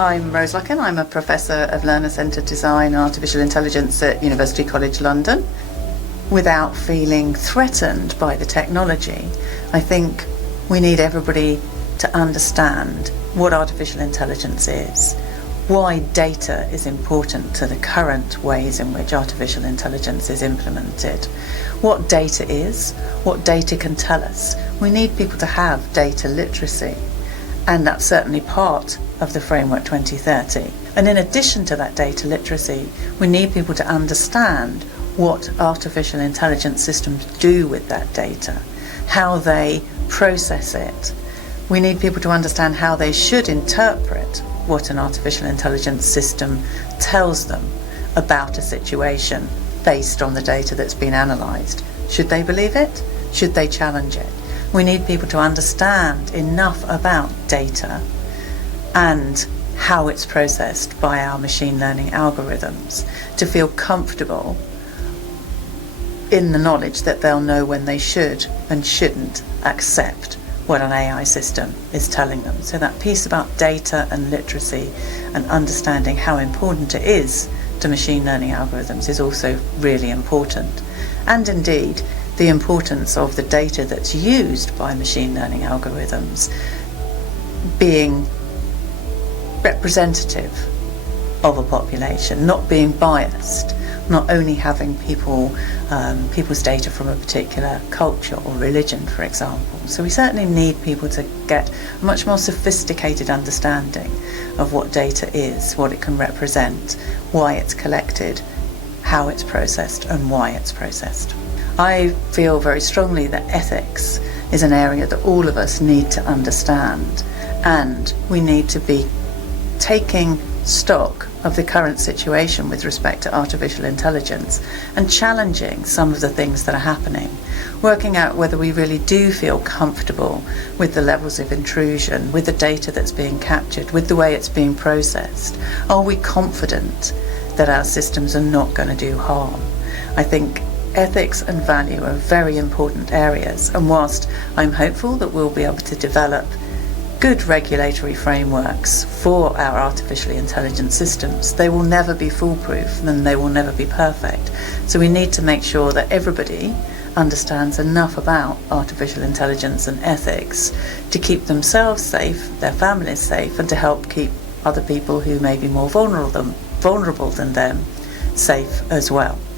I'm Rose LUCKIN. I'm a Professor of Learner-Centred Design and Artificial Intelligence at University College London. Without feeling threatened by the technology, I think we need everybody to understand what artificial intelligence is, why data is important to the current ways in which artificial intelligence is implemented, what data is, what data can tell us. We need people to have data literacy, and that's certainly part of the Framework 2030. And in addition to that data literacy, we need people to understand what artificial intelligence systems do with that data, how they process it. We need people to understand how they should interpret what an artificial intelligence system tells them about a situation based on the data that's been analysed. Should they believe it? Should they challenge it? We need people to understand enough about data and how it's processed by our machine learning algorithms to feel comfortable in the knowledge that they'll know when they should and shouldn't accept what an AI system is telling them. So that piece about data and literacy and understanding how important it is to machine learning algorithms is also really important. And indeed, the importance of the data that's used by machine learning algorithms being representative of a population, not being biased, not only having people's data from a particular culture or religion, for example. So we certainly need people to get a much more sophisticated understanding of what data is, what it can represent, why it's collected, how it's processed, and why it's processed. I feel very strongly that ethics is an area that all of us need to understand, and we need to be taking stock of the current situation with respect to artificial intelligence and challenging some of the things that are happening, working out whether we really do feel comfortable with the levels of intrusion, with the data that's being captured, with the way it's being processed. Are we confident that our systems are not going to do harm? I think ethics and value are very important areas, and whilst I'm hopeful that we'll be able to develop good regulatory frameworks for our artificially intelligent systems, they will never be foolproof and they will never be perfect. So we need to make sure that everybody understands enough about artificial intelligence and ethics to keep themselves safe, their families safe, and to help keep other people who may be more vulnerable than them safe as well.